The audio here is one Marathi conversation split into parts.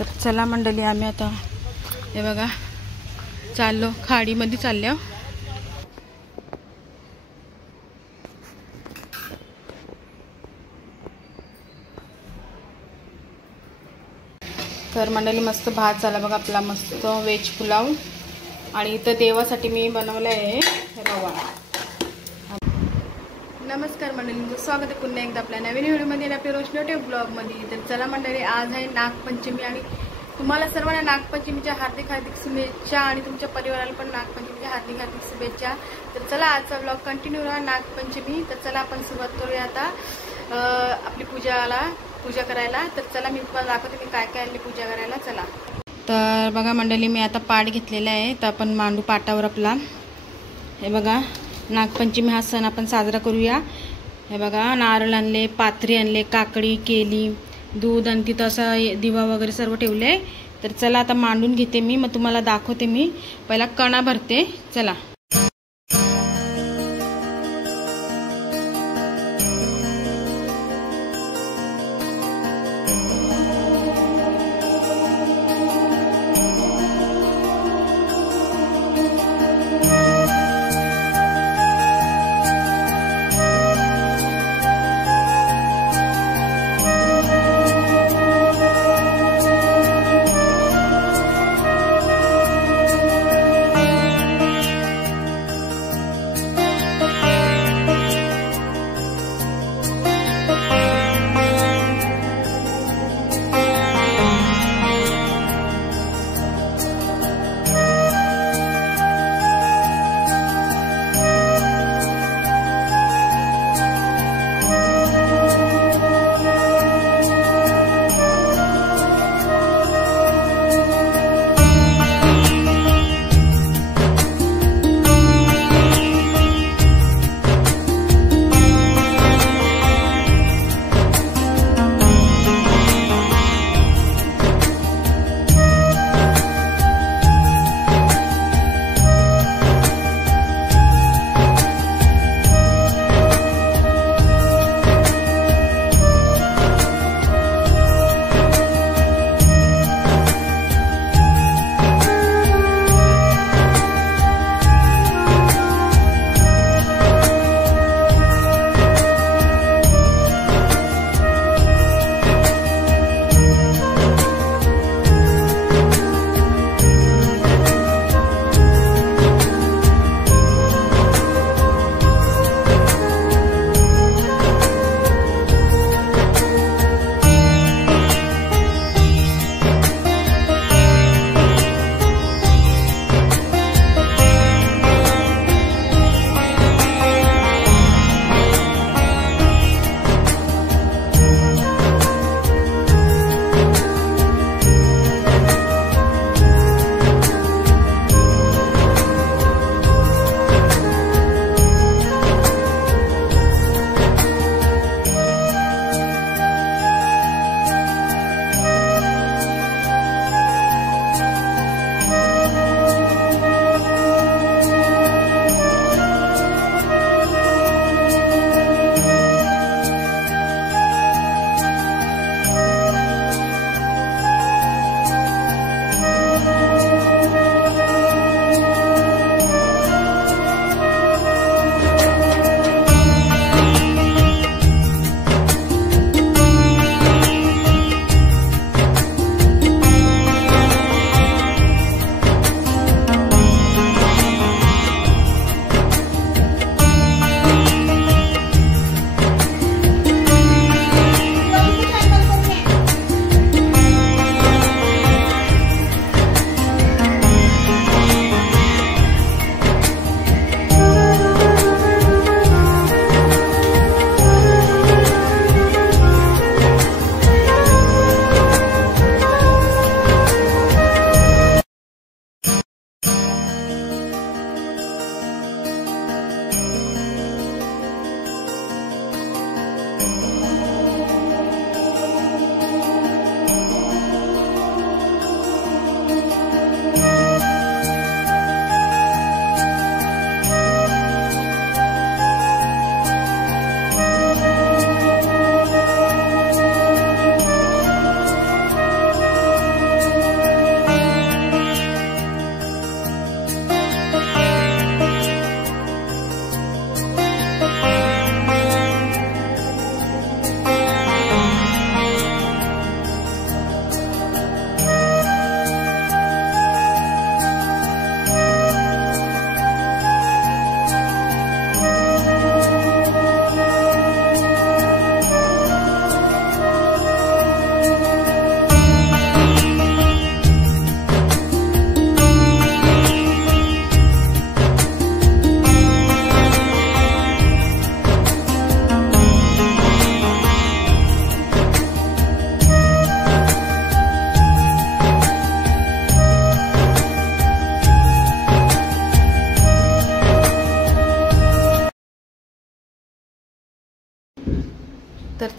तर चला मंडळी, आम्ही आता हे बघा चाललो, खाडीमध्ये चाललो. तर मंडळी मस्त भात झाला बघा आपला, मस्त व्हेज पुलाव. आणि इथं देवासाठी मी बनवलं आहे रवा. नमस्कार मंडळी, स्वागत आहे पुन्हा एकदा आपल्या नवीन व्हिडिओमध्ये आणि आपल्या रोशनोटे ब्लॉगमध्ये. तर चला मंडळी, आज आहे नागपंचमी आणि तुम्हाला सर्वांना नागपंचमीच्या हार्दिक हार्दिक शुभेच्छा आणि तुमच्या परिवाराला पण नागपंचमीच्या हार्दिक हार्दिक शुभेच्छा. तर चला आजचा ब्लॉग कंटिन्यू राहा नागपंचमी. तर चला आपण सुरुवात करूया आता आपली पूजा करायला. तर चला मी तुम्हाला दाखवते मी काय काय आणले पूजा करायला. चला. तर बघा मंडळी, मी आता पाट घेतलेला आहे. तर आपण मांडू पाटावर आपला. हे बघा, नागपंचमी हा सण आपण साजरा करूया. हे बघा, नारळ आणले, पात्री आणले, काकडी, केली, दूध आणि तिथं असं दिवा वगैरे सर्व ठेवले. तर चला आता मांडून घेते मी, मग तुम्हाला दाखवते. मी पहिला कणा भरते. चला.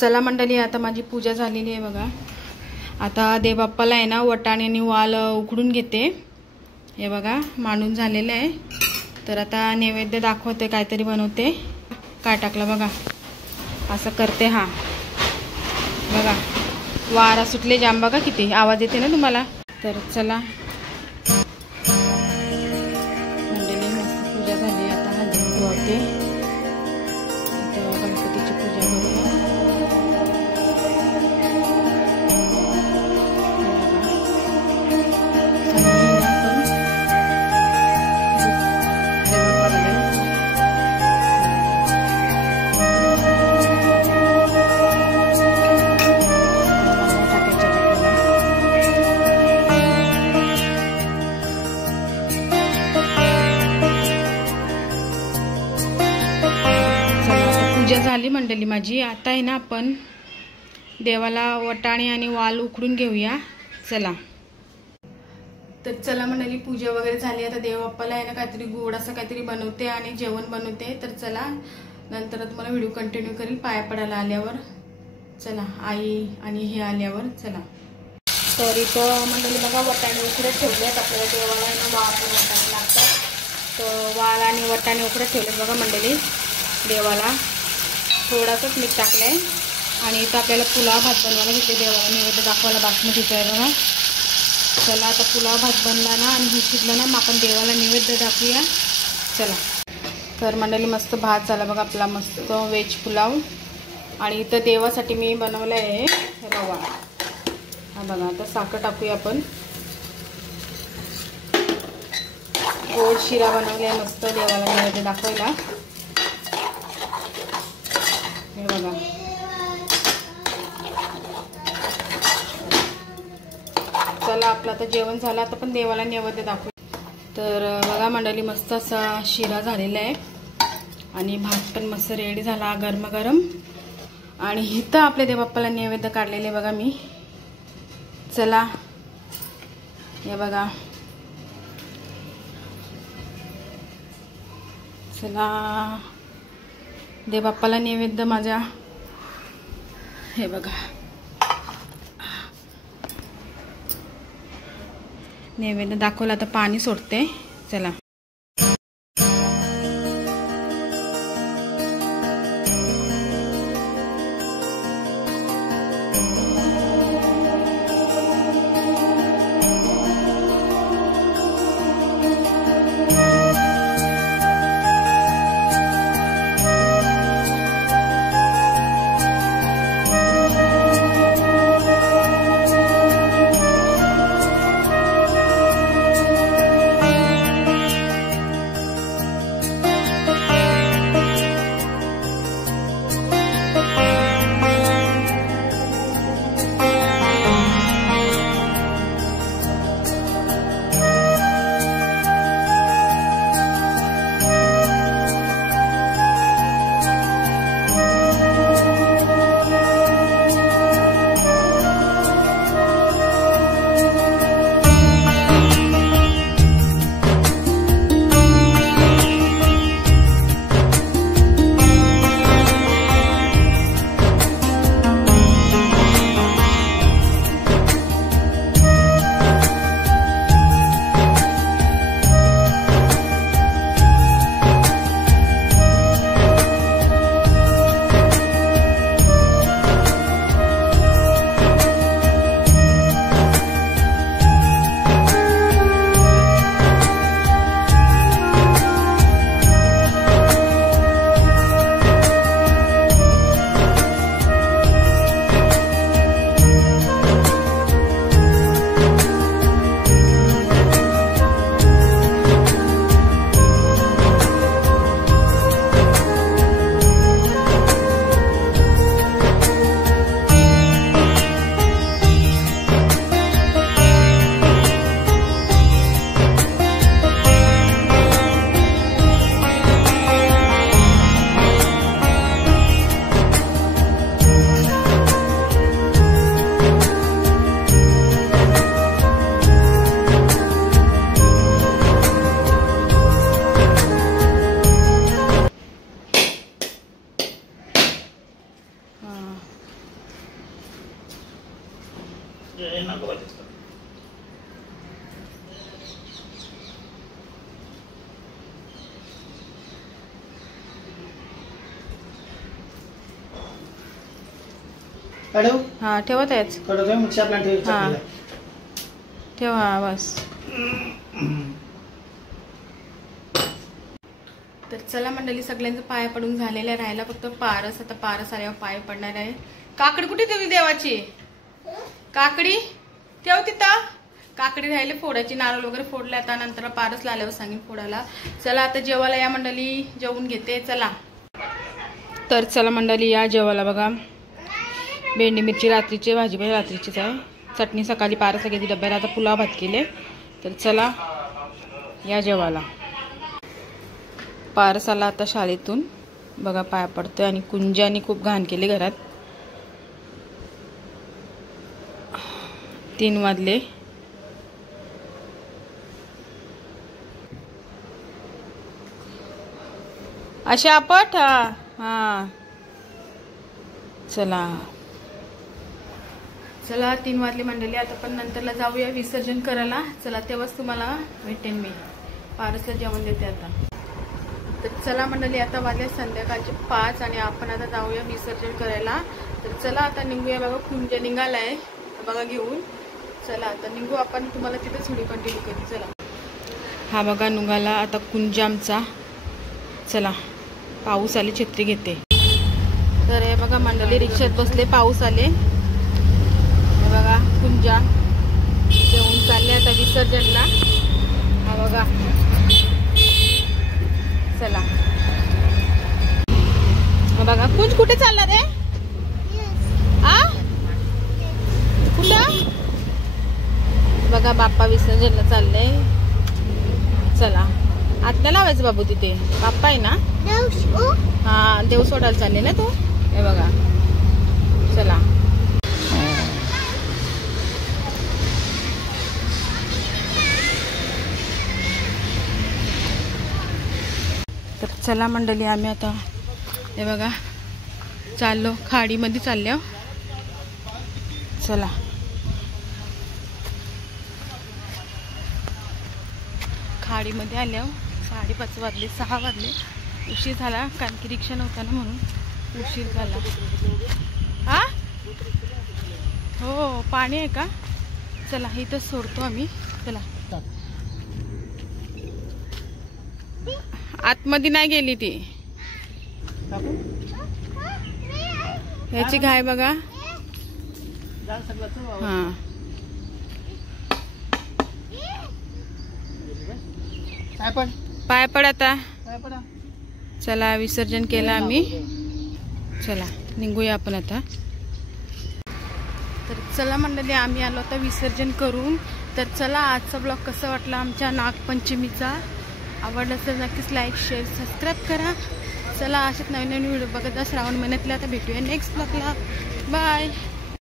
चला मंडळी, आता माझी पूजा झालेली आहे बघा. आता देवबाप्पाला आहे ना वटाणे आणि वाल उकडून घेते. हे बघा मांडून झालेलं आहे. तर आता नैवेद्य दाखवते, काहीतरी बनवते. काय टाकलं बघा, असं करते. हा बघा वारा सुटले जाम, बघा किती आवाज येते ना तुम्हाला. तर चला मंडळी, मस्त पूजा झाली. आता हळदी धुवते. गणपतीची पूजा करूया. पूजा झाली मंडळी माझी. आता आहे ना आपण देवाला वटाणे आणि वाल उकडून घेऊया. चला. तर चला मंडळी, पूजा वगैरे झाली. आता देवबाप्पाला आहे ना काहीतरी गोड असं काहीतरी बनवते आणि जेवण बनवते. तर चला, नंतर तुम्हाला व्हिडिओ कंटिन्यू करेल पाया पडायला आल्यावर. चला, आई आणि हे आल्यावर. चला. तर इथं मंडळी बघा वटाणे उकडत ठेवलेत. आपल्याला देवाला आहे ना वाल आणि वटाणे लागतात. तर वाल आणि वटाणे उकडत ठेवलेत बघा मंडळी. देवाला थोडासाच मीठ टाकलंय. आणि इथं आपल्याला पुलाव भात बनवायला घेते. देवाला नैवेद्य दाखवायला बासमतीचा आहे बघा. चला, आता पुलाव भात बनला ना आणि हे शिजलं ना, मग आपण देवाला नैवेद्य दाखवूया. चला. तर मंडळी मस्त भात झाला बघा आपला, मस्त व्हेज पुलाव. आणि इथं देवासाठी मी बनवलं आहे रवा. हा बघा, आता साखर टाकूया आपण. गोड शिरा बनवले मस्त देवाला नैवेद्य दाखवायला. हे बघा. चला, आपलं आता जेवण झालं. आता पण देवाला नैवेद्य दाखवू. तर बघा मंडळी, मस्त असा शिरा झालेला आहे. आणि भात पण मस्त रेडी झाला गरम. आणि इथं आपल्या देवबाप्पाला नैवेद्य काढलेले बघा मी. चला, हे बघा. चला, देवबाप्पाला नैवेद्य माझ्या. हे बघा, नैवेद्य दाखवला. आता पाणी सोडते. चला. हा ठेवा त्याच हा ठेवा बस. तर चला मंडळी, सगळ्यांचं पाय पडून झालेलं आहे, राहायला फक्त पारस. आता पारस आल्यावर पाय पडणार आहे. काकडी कुठे ठेवली देवाची? काकडी ठेव तिथं. काकडी राहिले फोडायची, नारळ वगैरे फोडले. आता नंतर पारसला आल्यावर सांगेन फोडायला. चला आता जेवायला या मंडळी, जेवून घेते चला. तर चला मंडळी या जेवायला. बघा भेंडी मिरची रात्रीची भाजी पण रात्रीचीच आहे. चटणी सकाळी पारसला घेतली डब्याला. आता पुलाव भात केले. तर चला या जेवायला. पारस आला आता शाळेतून. बघा पाय पडतोय. आणि कुंजाने खूप घाण केले घरात. 3 वाजले. अशा आपट हा चला चला 3 वाजले मंडळी. आता पण नंतरला जाऊया विसर्जन करायला. चला तेव्हाच तुम्हाला भेटेन मी. पारसला जेवण देते आता. तर चला मंडळी, आता वाजले संध्याकाळचे 5 आणि आपण आता जाऊया विसर्जन करायला. तर चला आता निघूया. बघा कुंज निघालाय बघा घेऊन. चला आता निघू आपण. तुम्हाला तिथेच व्हिडिओ कंटिन्यू करू. चला हा बघा निघाला आता कुंज आमचा. चला पाऊस आले, छत्री घेते. तर हे बघा मंडळी रिक्षात बसले, पाऊस आले. हे बघा कुंजा घेऊन चालले आता विसर्जनला. हा बघा चला. हा बघा कुंज कुठे चालला रे? आ कुठं? बघा बाप्पा विसर्जनला चालले. चला आत नाही लावायचं बाबू, तिथे बाप्पा आहे ना. हा देव सोडायला चालले ना तू. हे बघा चला. तर चला मंडळी आम्ही आता हे बघा चाललो खाडीमध्ये चाललो. चला खाडीमध्ये आल्यावर 5:30 वाजले, 6 वाजले. उशीर झाला कारण की रिक्षा नव्हता ना म्हणून उशीर झाला. हा हो पाणी आहे का? चला इथंच सोडतो आम्ही. चला आतमध्ये नाही गेली ती. ह्याची घाय बघा. हा पाय पड आता. चला विसर्जन केलं आम्ही. चला निघूया आपण आता. तर चला मंडळी आम्ही आलो आता विसर्जन करून. तर चला आजचा ब्लॉग कसा वाटला आमच्या नागपंचमीचा? आवडला तर नक्कीच लाईक शेअर सबस्क्राईब करा. चला अशाच नवीन नवीन व्हिडिओ बघत जा श्रावण महिन्यातल्या. आता भेटूया नेक्स्ट ब्लॉगला. बाय.